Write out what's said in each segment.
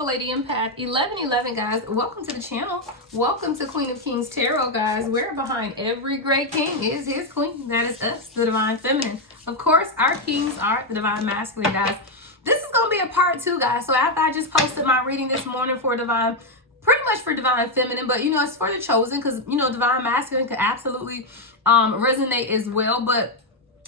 Nova Lady Empath 1111, guys. Welcome to the channel. Welcome to Queen of Kings Tarot, guys. Where behind every great king is his queen. That is us, the Divine Feminine. Of course, our kings are the Divine Masculine, guys. This is going to be a part 2, guys. So after I just posted my reading this morning for Divine, pretty much for Divine Feminine, but you know, it's for the chosen because, you know, Divine Masculine could absolutely resonate as well. But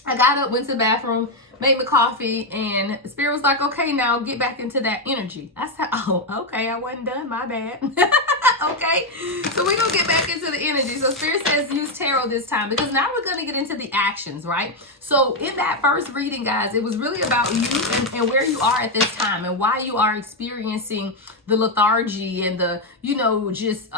I got up, went to the bathroom, made me coffee, and Spirit was like, okay, now get back into that energy. I said, oh, okay, I wasn't done, my bad. Okay, so we're going to get back into the energy. So Spirit says use tarot this time because now we're going to get into the actions, right? So in that first reading, guys, it was really about you and where you are at this time and why you are experiencing the lethargy and the, you know, just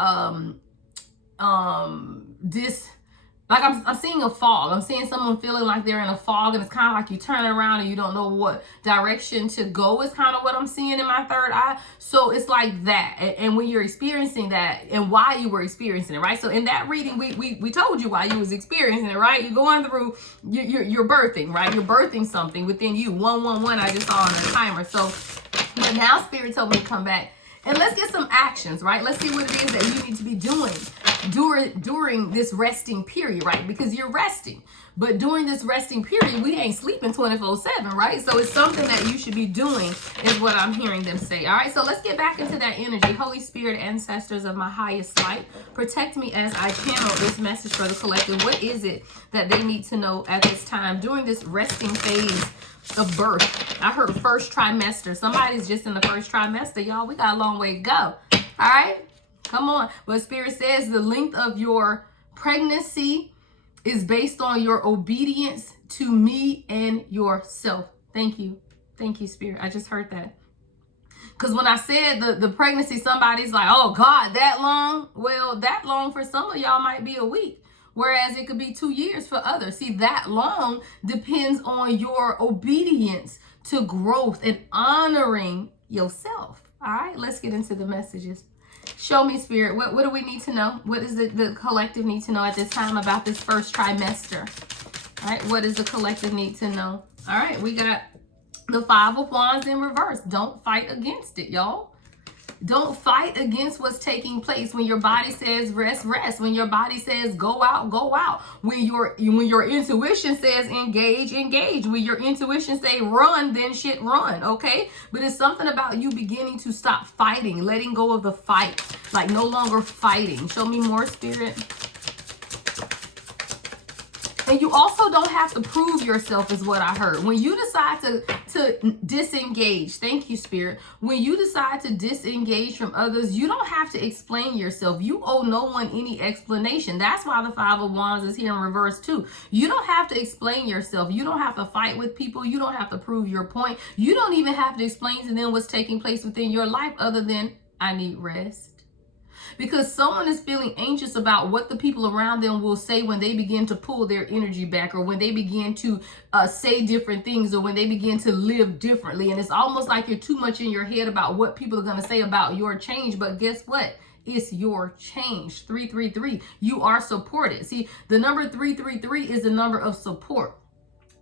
like I'm seeing a fog. I'm seeing someone feeling like they're in a fog, and it's kind of like you turn around and you don't know what direction to go is kind of what I'm seeing in my third eye. So it's like that. And when you're experiencing that and why you were experiencing it, right? So in that reading, we told you why you was experiencing it, right? You're going through, you're birthing, right? You're birthing something within you. 111, I just saw on the timer. So but now Spirit told me to come back. And let's get some actions, right? Let's see what it is that you need to be doing during this resting period, right? Because you're resting. But during this resting period, we ain't sleeping 24/7, right? So it's something that you should be doing is what I'm hearing them say. All right, so let's get back into that energy. Holy Spirit, ancestors of my highest light, protect me as I channel this message for the collective. What is it that they need to know at this time during this resting phase of birth? I heard first trimester. Somebody's just in the first trimester, y'all. We got a long way to go. All right, come on. But Spirit says the length of your pregnancy is based on your obedience to me and yourself. Thank you. Thank you, Spirit. I just heard that. Because when I said the pregnancy, somebody's like, oh God, that long? Well, that long for some of y'all might be a week. Whereas it could be 2 years for others. See, that long depends on your obedience to growth and honoring yourself. All right, let's get into the messages. Show me, Spirit, what do we need to know? What does the collective need to know at this time about this first trimester? All right, what does the collective need to know? All right, we got the 5 of Wands in reverse. Don't fight against it, y'all. Don't fight against what's taking place. When your body says rest, rest. When your body says go out, go out. When your intuition says engage, engage. When your intuition say run, then shit run, okay? But it's something about you beginning to stop fighting, letting go of the fight, like no longer fighting. Show me more, Spirit. And you also don't have to prove yourself is what I heard. When you decide to disengage, thank you, Spirit. When you decide to disengage from others, you don't have to explain yourself. You owe no one any explanation. That's why the 5 of Wands is here in reverse too. You don't have to explain yourself. You don't have to fight with people. You don't have to prove your point. You don't even have to explain to them what's taking place within your life other than I need rest. Because someone is feeling anxious about what the people around them will say when they begin to pull their energy back, or when they begin to say different things, or when they begin to live differently. And it's almost like you're too much in your head about what people are going to say about your change. But guess what? It's your change. 333. You are supported. See, the number 333 is the number of support.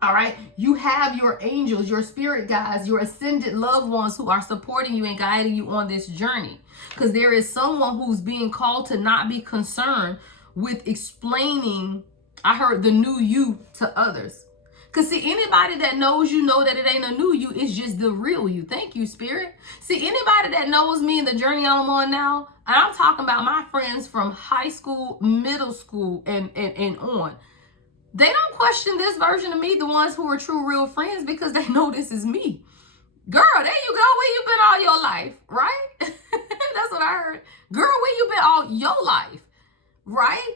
All right. You have your angels, your spirit guides, your ascended loved ones who are supporting you and guiding you on this journey. Because there is someone who's being called to not be concerned with explaining, I heard, the new you to others. Because see, anybody that knows you know that it ain't a new you. It's just the real you. Thank you, Spirit. See, anybody that knows me and the journey I'm on now, and I'm talking about my friends from high school, middle school, and on. They don't question this version of me, the ones who are true, real friends, because they know this is me. Girl, there you go. Where you been all your life, right? That's what I heard. Girl, where you been all your life, right?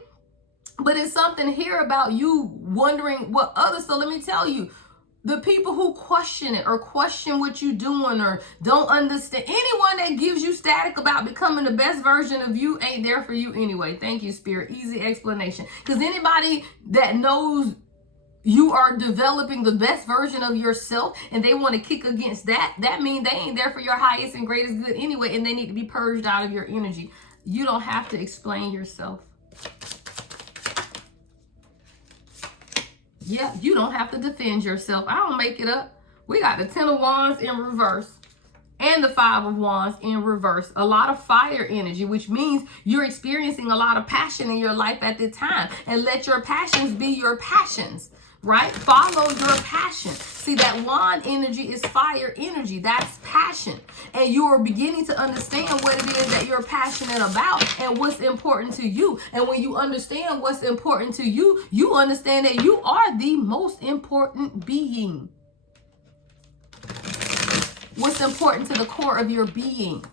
But it's something here about you wondering what others. So let me tell you, the people who question it or question what you're doing or don't understand, anyone that gives you static about becoming the best version of you ain't there for you anyway. Thank you, Spirit. Easy explanation. Because anybody that knows you are developing the best version of yourself and they want to kick against that means they ain't there for your highest and greatest good anyway, and they need to be purged out of your energy. You don't have to explain yourself. Yeah, you don't have to defend yourself. I don't make it up. We got the 10 of Wands in reverse. and the Five of Wands in reverse. A lot of fire energy, which means you're experiencing a lot of passion in your life at the time. And let your passions be your passions, right? Follow your passion. See, that wand energy is fire energy. That's passion. And you are beginning to understand what it is that you're passionate about and what's important to you. And when you understand what's important to you, you understand that you are the most important being. What's important to the core of your being.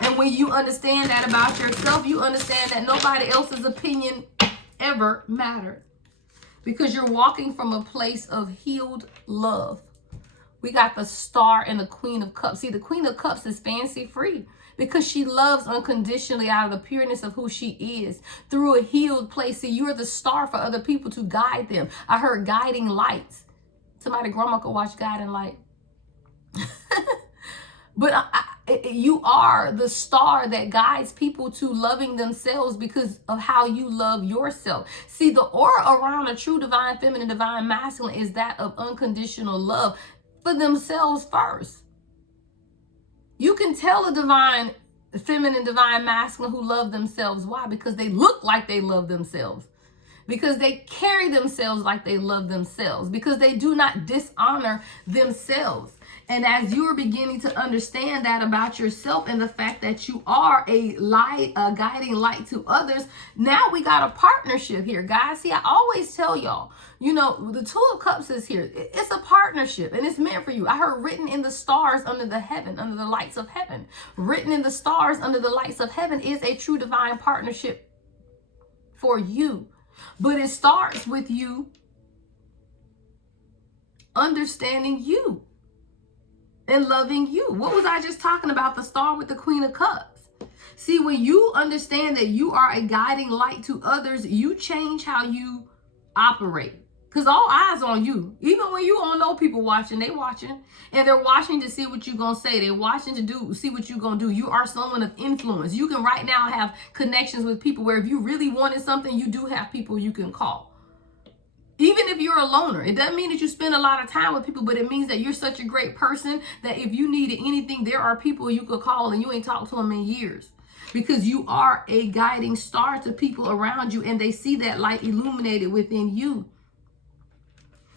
And when you understand that about yourself, you understand that nobody else's opinion ever mattered. Because you're walking from a place of healed love. We got the Star and the Queen of Cups. See, the Queen of Cups is fancy free because she loves unconditionally out of the pureness of who she is through a healed place. See, you're the star for other people to guide them. I heard guiding lights. Somebody, grandma could watch Guiding Light. But you are the star that guides people to loving themselves because of how you love yourself. See, the aura around a true divine feminine, divine masculine is that of unconditional love for themselves first. You can tell a divine feminine, divine masculine who love themselves. Why? Because they look like they love themselves. Because they carry themselves like they love themselves. Because they do not dishonor themselves. And as you are beginning to understand that about yourself and the fact that you are a light, a guiding light to others, now we got a partnership here, guys. See, I always tell y'all, you know, the Two of Cups is here. It's a partnership and it's meant for you. I heard written in the stars under the heaven, under the lights of heaven. Written in the stars under the lights of heaven is a true divine partnership for you. But it starts with you understanding you. And loving you. What was I just talking about? The Star with the Queen of Cups. See, when you understand that you are a guiding light to others, you change how you operate. Because all eyes on you. Even when you don't know people watching, they watching. And they're watching to see what you're going to say. They're watching to see what you're going to do. You are someone of influence. You can right now have connections with people where if you really wanted something, you do have people you can call. Even if you're a loner, it doesn't mean that you spend a lot of time with people, but it means that you're such a great person that if you needed anything, there are people you could call and you ain't talked to them in years. Because you are a guiding star to people around you and they see that light illuminated within you.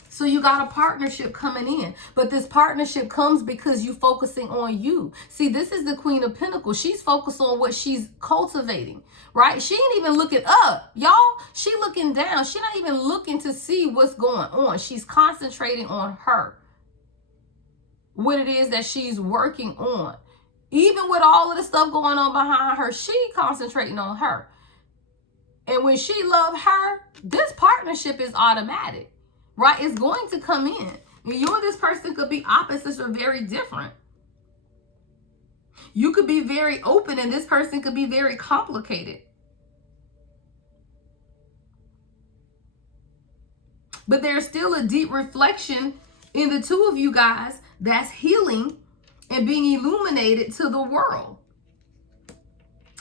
So you got a partnership coming in. But this partnership comes because you're focusing on you. See, this is the Queen of Pentacles. She's focused on what she's cultivating, right? She ain't even looking up, y'all. She looking down. She not even looking to see what's going on. She's concentrating on her. What it is that she's working on. Even with all of the stuff going on behind her, she concentrating on her. And when she loves her, this partnership is automatic. Right? It's going to come in. You and this person could be opposites or very different. You could be very open and this person could be very complicated. But there's still a deep reflection in the two of you guys that's healing and being illuminated to the world.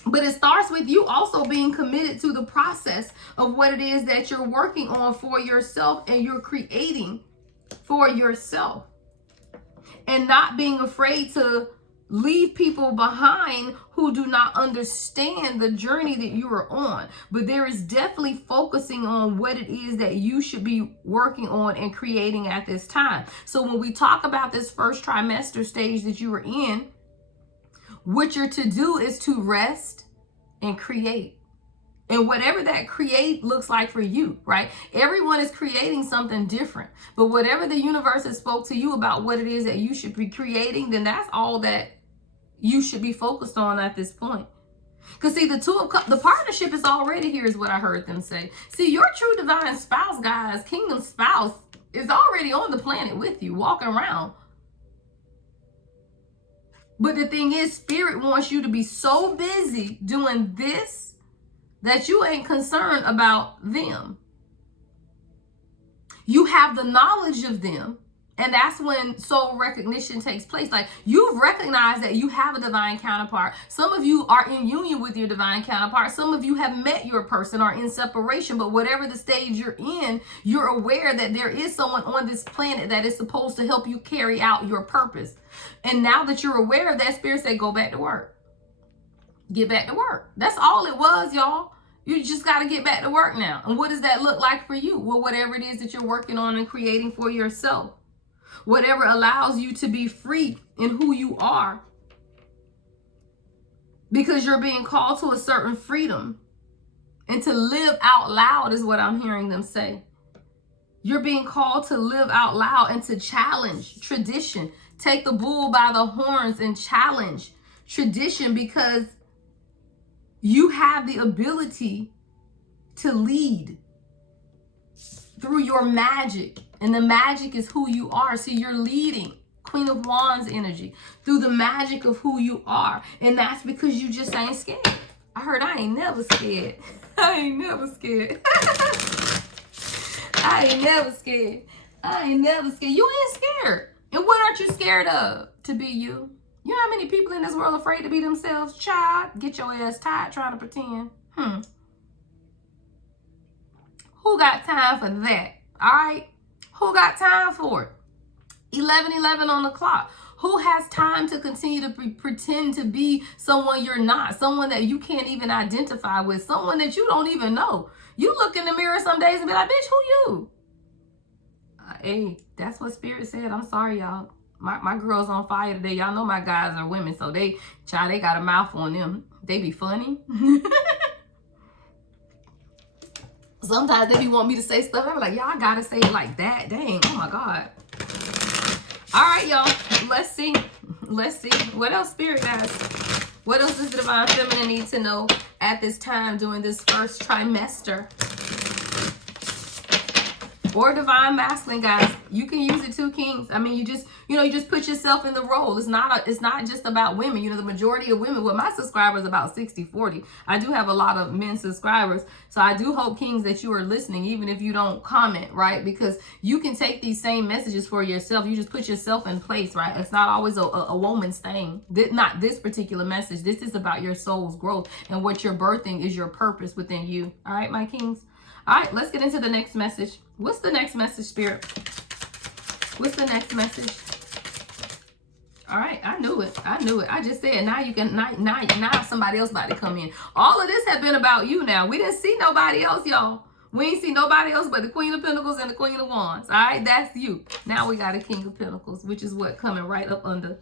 But it starts with you also being committed to the process of what it is that you're working on for yourself and you're creating for yourself. And not being afraid to leave people behind who do not understand the journey that you are on. But there is definitely focusing on what it is that you should be working on and creating at this time. So when we talk about this first trimester stage that you are in, what you're to do is to rest and create. And whatever that create looks like for you, right? Everyone is creating something different. But whatever the universe has spoke to you about what it is that you should be creating, then that's all that you should be focused on at this point. Because see, the Two of Cups, the partnership is already here is what I heard them say. See, your true divine spouse, guys, kingdom spouse, is already on the planet with you, walking around. But the thing is, Spirit wants you to be so busy doing this that you ain't concerned about them. You have the knowledge of them, And that's when soul recognition takes place. Like, you've recognized that you have a divine counterpart. Some of you are in union with your divine counterpart. Some of you have met your person or in separation. But whatever the stage you're in, you're aware that there is someone on this planet that is supposed to help you carry out your purpose. And now that you're aware of that, Spirit said, go back to work. Get back to work. That's all it was, y'all. You just got to get back to work now. And what does that look like for you? Well, whatever it is that you're working on and creating for yourself. Whatever allows you to be free in who you are. Because you're being called to a certain freedom. And to live out loud is what I'm hearing them say. You're being called to live out loud and to challenge tradition. Take the bull by the horns and challenge tradition, because you have the ability to lead through your magic. And the magic is who you are. So you're leading, Queen of Wands energy, through the magic of who you are. And that's because you just ain't scared. I heard I ain't never scared. I ain't never scared. I ain't never scared. I ain't never scared. You ain't scared. And what aren't you scared of? To be you. You know how many people in this world afraid to be themselves? Child, get your ass tied trying to pretend. Who got time for that? All right? Who got time for it? 11:11 on the clock. Who has time to continue to pretend to be someone you're not? Someone that you can't even identify with. Someone that you don't even know. You look in the mirror some days and be like, bitch, who you? Hey, that's what Spirit said. I'm sorry, y'all. My girl's on fire today. Y'all know my guys are women, so they got a mouth on them. They be funny. Sometimes they be want me to say stuff. I be like, y'all gotta say it like that. Dang, oh my God. All right, y'all. Let's see. Let's see. What else, Spirit guys? What else does the Divine Feminine need to know at this time during this first trimester? Or Divine Masculine, guys. You can use it too, Kings. I mean, you just put yourself in the role. It's not just about women. You know, the majority of women, well, my subscribers about 60-40. I do have a lot of men subscribers. So I do hope, Kings, that you are listening, even if you don't comment, right? Because you can take these same messages for yourself. You just put yourself in place, right? It's not always a woman's thing. Not this particular message. This is about your soul's growth, and what you're birthing is your purpose within you. All right, my Kings? All right, let's get into the next message. What's the next message, Spirit? What's the next message? All right, I knew it. I knew it. I just said, now you can, now somebody else about to come in. All of this has been about you now. We didn't see nobody else, y'all. We ain't see nobody else but the Queen of Pentacles and the Queen of Wands. All right, that's you. Now we got a King of Pentacles, which is what coming right up under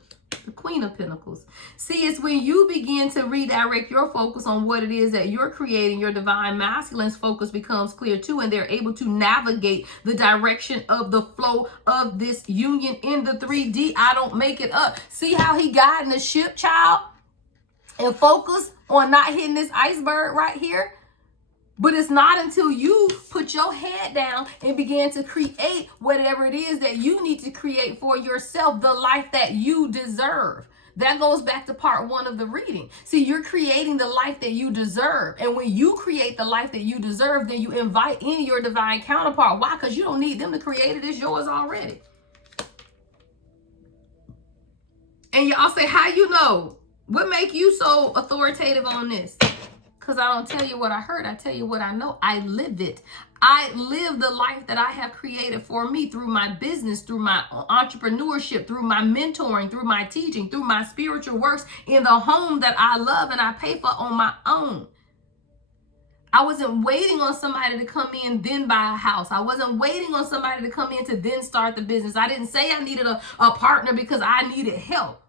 the Queen of Pentacles. See, it's when you begin to redirect your focus on what it is that you're creating, your Divine Masculine's focus becomes clear too, and they're able to navigate the direction of the flow of this union in the 3D. I don't make it up. See how he guiding the ship, child? And focus on not hitting this iceberg right here. But it's not until you put your head down and begin to create whatever it is that you need to create for yourself, the life that you deserve. That goes back to part 1 of the reading. See, you're creating the life that you deserve. And when you create the life that you deserve, then you invite in your divine counterpart. Why? Because you don't need them to create it. It's yours already. And y'all say, how you know? What make you so authoritative on this? Because I don't tell you what I heard. I tell you what I know. I live it. I live the life that I have created for me through my business, through my entrepreneurship, through my mentoring, through my teaching, through my spiritual works in the home that I love and I pay for on my own. I wasn't waiting on somebody to come in, then buy a house. I wasn't waiting on somebody to come in to then start the business. I didn't say I needed a partner because I needed help.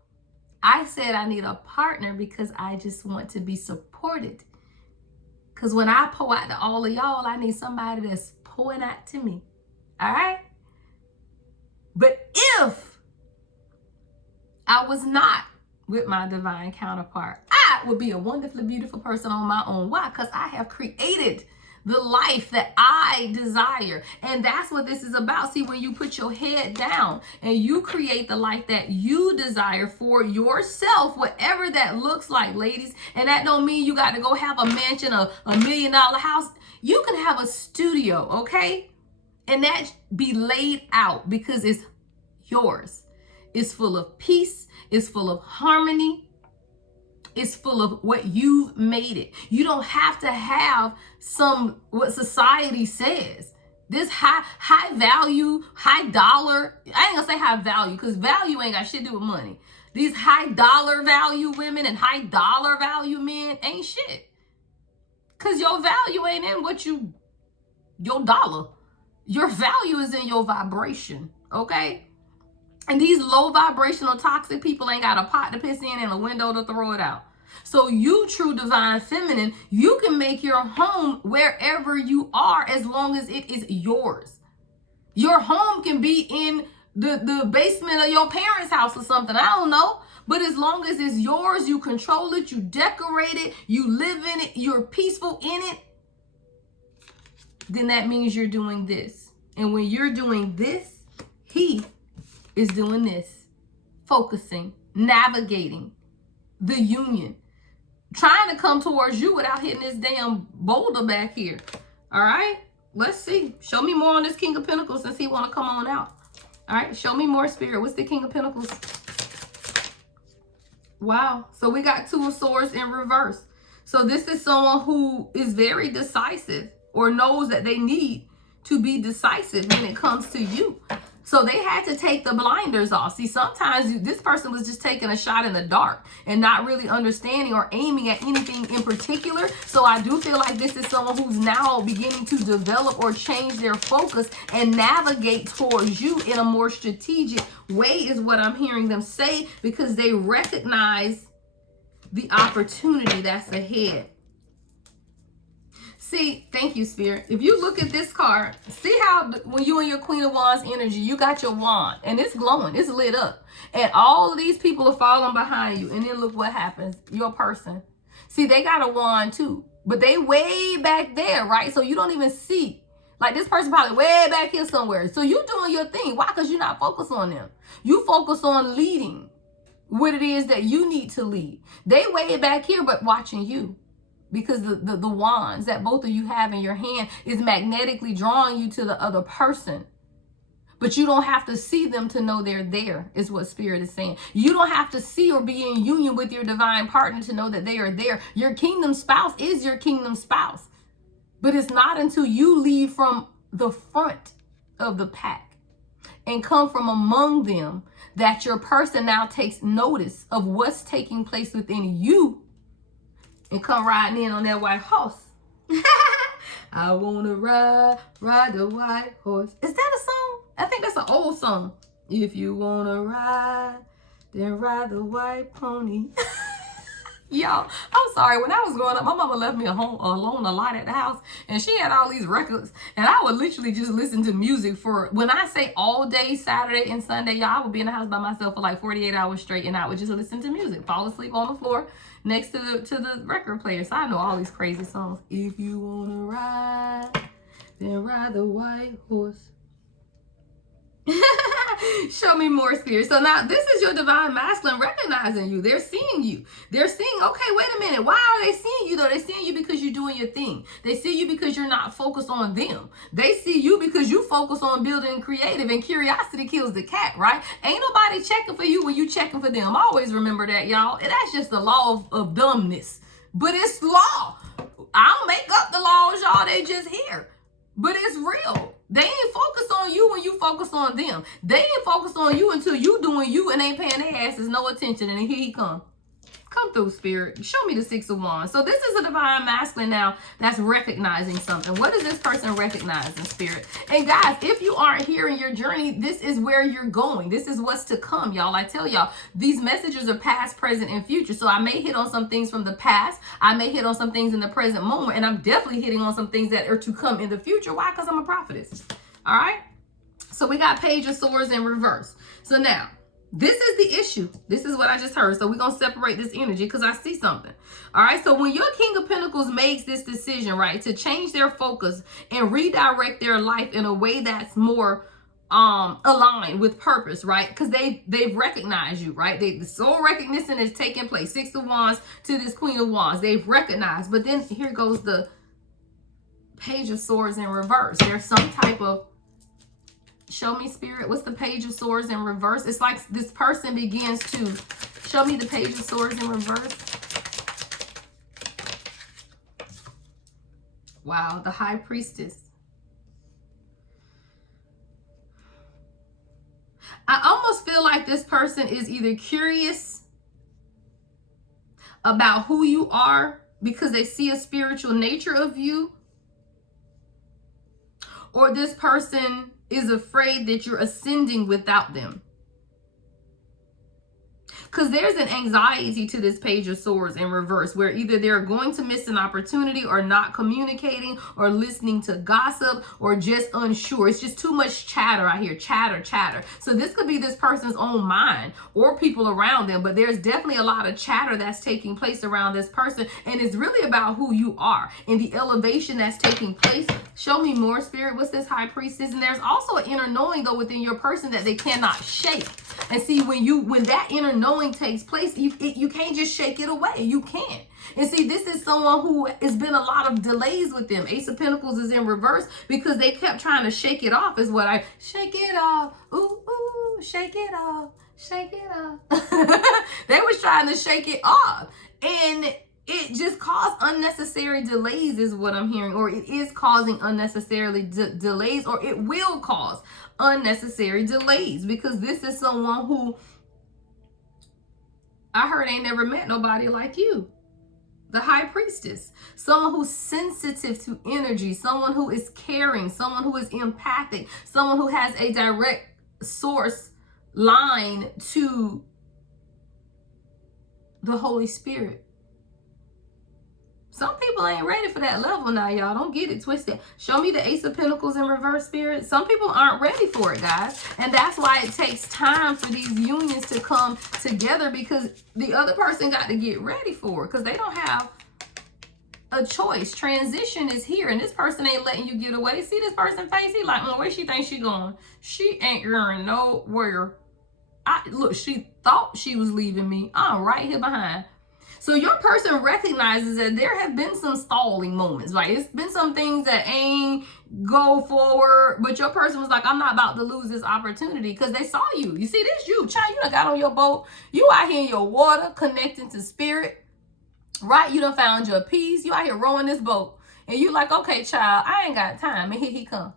I said I need a partner because I just want to be supported. Because when I pour out to all of y'all, I need somebody that's pouring out to me. All right? But if I was not with my divine counterpart, I would be a wonderfully beautiful person on my own. Why? Because I have created the life that I desire. And that's what this is about. See, when you put your head down and you create the life that you desire for yourself, whatever that looks like, ladies, and that don't mean you got to go have a mansion, a $1 million house. You can have a studio, okay? And that be laid out because it's yours. It's full of peace. It's full of harmony. It's full of what you've made it. You don't have to have what society says. This high value, high dollar, I ain't gonna say high value because value ain't got shit to do with money. These high dollar value women and high dollar value men ain't shit. Because your value ain't in your dollar. Your value is in your vibration, okay? And these low vibrational toxic people ain't got a pot to piss in and a window to throw it out. So you, true divine feminine, you can make your home wherever you are as long as it is yours. Your home can be in the basement of your parents' house or something. I don't know. But as long as it's yours, you control it, you decorate it, you live in it, you're peaceful in it, then that means you're doing this. And when you're doing this, he is doing this. Focusing, navigating the union, trying to come towards you without hitting this damn boulder back here. All right, let's see. Show me more on this King of Pentacles since he want to come on out. All right, show me more, Spirit. What's the King of Pentacles? Wow. So we got Two of Swords in reverse. So this is someone who is very decisive or knows that they need to be decisive when it comes to you. So they had to take the blinders off. See, sometimes this person was just taking a shot in the dark and not really understanding or aiming at anything in particular. So I do feel like this is someone who's now beginning to develop or change their focus and navigate towards you in a more strategic way is what I'm hearing them say, because they recognize the opportunity that's ahead. See, thank you, Spirit. If you look at this card, see how when you and your Queen of Wands energy, you got your wand and it's glowing, it's lit up. And all of these people are following behind you. And then look what happens. Your person. See, they got a wand too, but they way back there, right? So you don't even see. Like this person probably way back here somewhere. So you doing your thing. Why? Because you're not focused on them. You focus on leading what it is that you need to lead. They way back here, but watching you. Because the wands that both of you have in your hand is magnetically drawing you to the other person. But you don't have to see them to know they're there, is what Spirit is saying. You don't have to see or be in union with your divine partner to know that they are there. Your kingdom spouse is your kingdom spouse. But it's not until you leave from the front of the pack and come from among them that your person now takes notice of what's taking place within you and come riding in on that white horse. I want to ride the white horse. Is that a song? I think that's an old song. If you want to ride, then ride the white pony. Y'all, I'm sorry. When I was growing up, my mama left me alone a lot at the house. And she had all these records. And I would literally just listen to music for, when I say all day, Saturday and Sunday, y'all, I would be in the house by myself for like 48 hours straight. And I would just listen to music, fall asleep on the floor next to the record player. So I know all these crazy songs. If you want to ride, then ride the white horse. Show me more, Spirit. So now this is your divine masculine recognizing you. They're seeing you. They're seeing, okay, wait a minute. Why are they seeing you though? They're seeing you because you're doing your thing. They see you because you're not focused on them. They see you because you focus on building creative, and curiosity kills the cat, right? Ain't nobody checking for you when you checking for them. Always remember that, y'all. And that's just the law of dumbness. But it's law. I don't make up the laws, y'all. They just here. But it's real. They ain't focused on you when you focus on them. They ain't focused on you until you doing you and ain't paying their asses no attention. And here he come. Come through, Spirit. Show me the Six of Wands. So this is a divine masculine now that's recognizing something. What is this person recognizing, Spirit? And guys, if you aren't here in your journey, this is where you're going. This is what's to come, y'all. I tell y'all, these messages are past, present, and future. So I may hit on some things from the past. I may hit on some things in the present moment. And I'm definitely hitting on some things that are to come in the future. Why? Because I'm a prophetess. All right? So we got Page of Swords in reverse. So now, this is the issue. This is what I just heard. So we're going to separate this energy because I see something. All right. So when your King of Pentacles makes this decision, right, to change their focus and redirect their life in a way that's more aligned with purpose, right? Because they've recognized you, right? The soul recognition is taking place. Six of Wands to this Queen of Wands. They've recognized. But then here goes the Page of Swords in reverse. There's some type of Show me, Spirit. What's the Page of Swords in reverse? It's like this person begins to show me the Page of Swords in reverse. Wow, the High Priestess. I almost feel like this person is either curious about who you are because they see a spiritual nature of you, or this person is afraid that you're ascending without them. Because there's an anxiety to this Page of Swords in reverse, where either they're going to miss an opportunity, or not communicating, or listening to gossip, or just unsure. It's just too much chatter out here. Chatter. So this could be this person's own mind or people around them, but there's definitely a lot of chatter that's taking place around this person. And it's really about who you are and the elevation that's taking place. Show me more, Spirit. What's this High Priestess? And there's also an inner knowing, though, within your person that they cannot shake. And see, when that inner knowing takes place, you can't just shake it away. You can't. And see, this is someone who has been a lot of delays with them. Ace of Pentacles is in reverse because they kept trying to shake it off, is what I shake it off. Ooh, shake it off. Shake it off. They was trying to shake it off. And it just caused unnecessary delays, is what I'm hearing, or it is causing unnecessarily delays, or it will cause unnecessary delays, because this is someone who I heard ain't never met nobody like you. The High Priestess, someone who's sensitive to energy, someone who is caring, someone who is empathic, someone who has a direct source line to the Holy Spirit. Some people ain't ready for that level now, y'all. Don't get it twisted. Show me the Ace of Pentacles in reverse, Spirit. Some people aren't ready for it, guys. And that's why it takes time for these unions to come together, because the other person got to get ready for it, because they don't have a choice. Transition is here, and this person ain't letting you get away. See this person's face? He like, where she think she going? She ain't going nowhere. Look, she thought she was leaving me. I'm right here behind. So your person recognizes that there have been some stalling moments, right? It's been some things that ain't go forward, but your person was like, I'm not about to lose this opportunity, because they saw you. You see, this you, child, you done got on your boat. You out here in your water, connecting to spirit, right? You done found your peace. You out here rowing this boat. And you like, okay, child, I ain't got time. And here he come.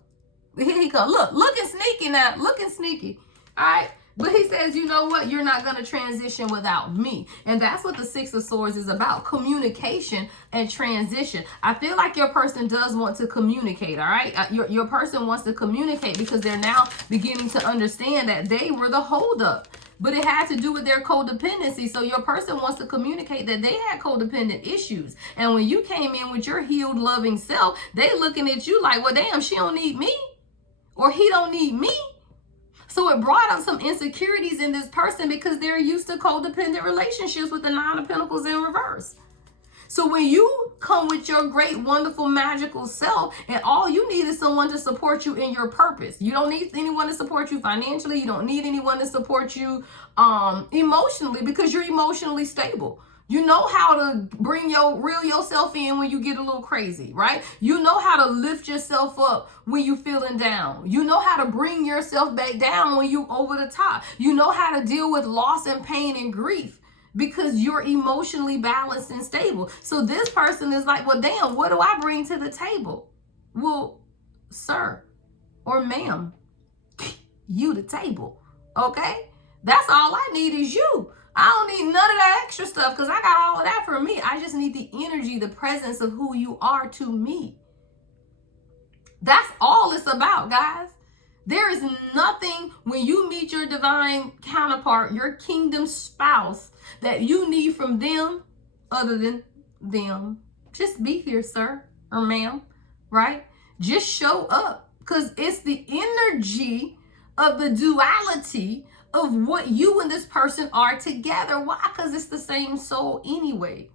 Here he come. Look, looking sneaky now. Looking sneaky. All right. But he says, you know what? You're not going to transition without me. And that's what the Six of Swords is about. Communication and transition. I feel like your person does want to communicate, all right? Your person wants to communicate because they're now beginning to understand that they were the holdup. But it had to do with their codependency. So your person wants to communicate that they had codependent issues. And when you came in with your healed, loving self, they looking at you like, well, damn, she don't need me. Or he don't need me. So it brought up some insecurities in this person because they're used to codependent relationships with the Nine of Pentacles in reverse. So when you come with your great, wonderful, magical self, and all you need is someone to support you in your purpose. You don't need anyone to support you financially. You don't need anyone to support you emotionally, because you're emotionally stable. You know how to reel yourself in when you get a little crazy, right? You know how to lift yourself up when you feeling down. You know how to bring yourself back down when you over the top. You know how to deal with loss and pain and grief because you're emotionally balanced and stable. So this person is like, well, damn, what do I bring to the table? Well, sir or ma'am, you the table, okay? That's all I need is you. I don't need none of that extra stuff because I got all of that for me. I just need the energy, the presence of who you are to me. That's all it's about, guys. There is nothing when you meet your divine counterpart, your kingdom spouse, that you need from them other than them. Just be here, sir or ma'am, right? Just show up, because it's the energy of the duality of what you and this person are together. Why? Because it's the same soul anyway.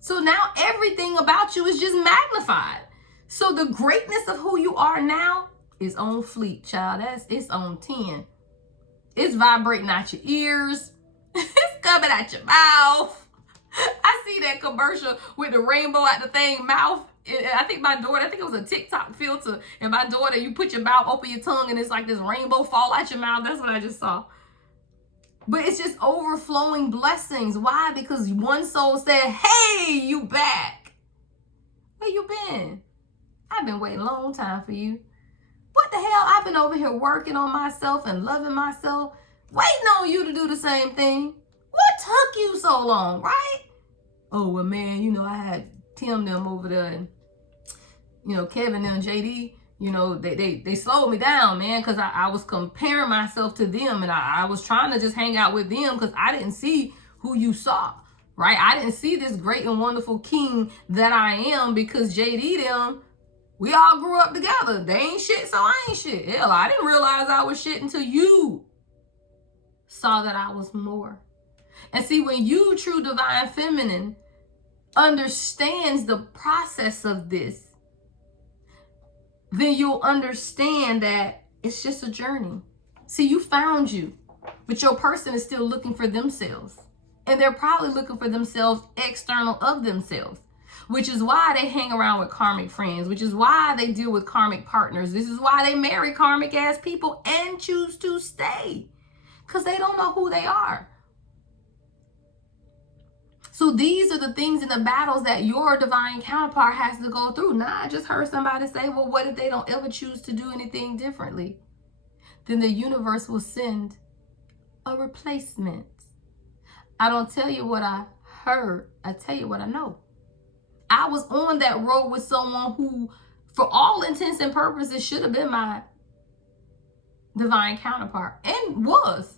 So now everything about you is just magnified. So the greatness of who you are now is on fleek, child. It's on 10. It's vibrating out your ears. It's coming out your mouth. I see seen that commercial with the rainbow at the thing mouth. I think it was a TikTok filter. And my daughter, you put your mouth, open your tongue, and it's like this rainbow fall out your mouth. That's what I just saw. But it's just overflowing blessings. Why? Because one soul said, hey, you back. Where you been? I've been waiting a long time for you. What the hell? I've been over here working on myself and loving myself, waiting on you to do the same thing. What took you so long, right? Oh, well, man, I had Tim them over there and, Kevin and JD, they slowed me down, man, because I was comparing myself to them, and I was trying to just hang out with them because I didn't see who you saw, right? I didn't see this great and wonderful king that I am, because JD them, we all grew up together. They ain't shit, so I ain't shit. Hell, I didn't realize I was shit until you saw that I was more. And see, when you, true divine feminine, understands the process of this, then you'll understand that it's just a journey. See, you found you, but your person is still looking for themselves. And they're probably looking for themselves external of themselves, which is why they hang around with karmic friends, which is why they deal with karmic partners. This is why they marry karmic ass people and choose to stay, because they don't know who they are. So these are the things and the battles that your divine counterpart has to go through. Now, I just heard somebody say, well, what if they don't ever choose to do anything differently? Then the universe will send a replacement. I don't tell you what I heard. I tell you what I know. I was on that road with someone who, for all intents and purposes, should have been my divine counterpart, and was,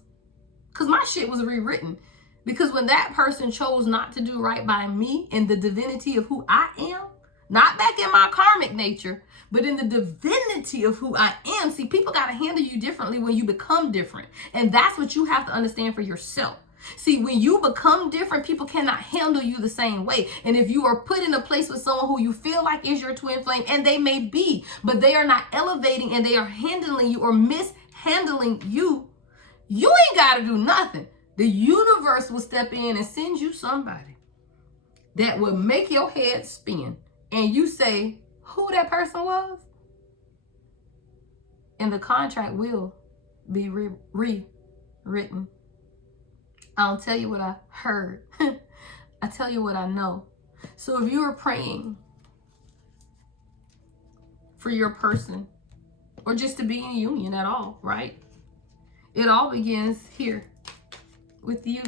because my shit was rewritten. Because when that person chose not to do right by me in the divinity of who I am, not back in my karmic nature, but in the divinity of who I am. See, people got to handle you differently when you become different. And that's what you have to understand for yourself. See, when you become different, people cannot handle you the same way. And if you are put in a place with someone who you feel like is your twin flame, and they may be, but they are not elevating and they are handling you or mishandling you, you ain't got to do nothing. The universe will step in and send you somebody that will make your head spin. And you say who that person was, and the contract will be rewritten. I don't tell you what I heard. I tell you what I know. So if you are praying for your person, or just to be in union at all, right? It all begins here with you.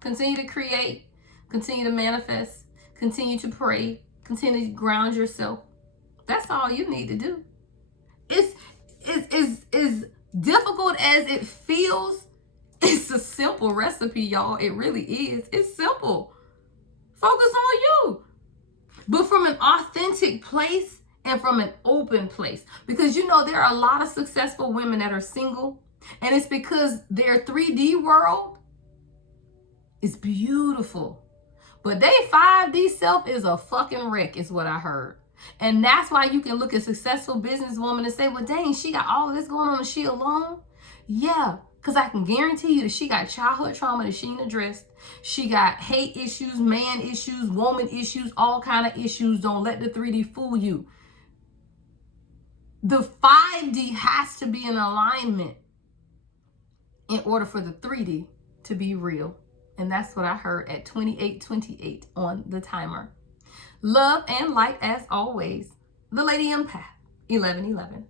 Continue to create, continue to manifest, continue to pray, continue to ground yourself. That's all you need to do. It's as difficult as it feels. It's a simple recipe, y'all. It really is. It's simple. Focus on you, but from an authentic place and from an open place. Because there are a lot of successful women that are single, and it's because their 3D world is beautiful, but their 5D self is a fucking wreck, is what I heard. And that's why you can look at a successful businesswoman and say, well, dang, she got all of this going on and she alone? Yeah, because I can guarantee you that she got childhood trauma that she ain't addressed. She got hate issues, man issues, woman issues, all kind of issues. Don't let the 3D fool you. The 5D has to be in alignment in order for the 3D to be real. And that's what I heard at 28:28 on the timer. Love and light as always. The Lady Empath, 1111.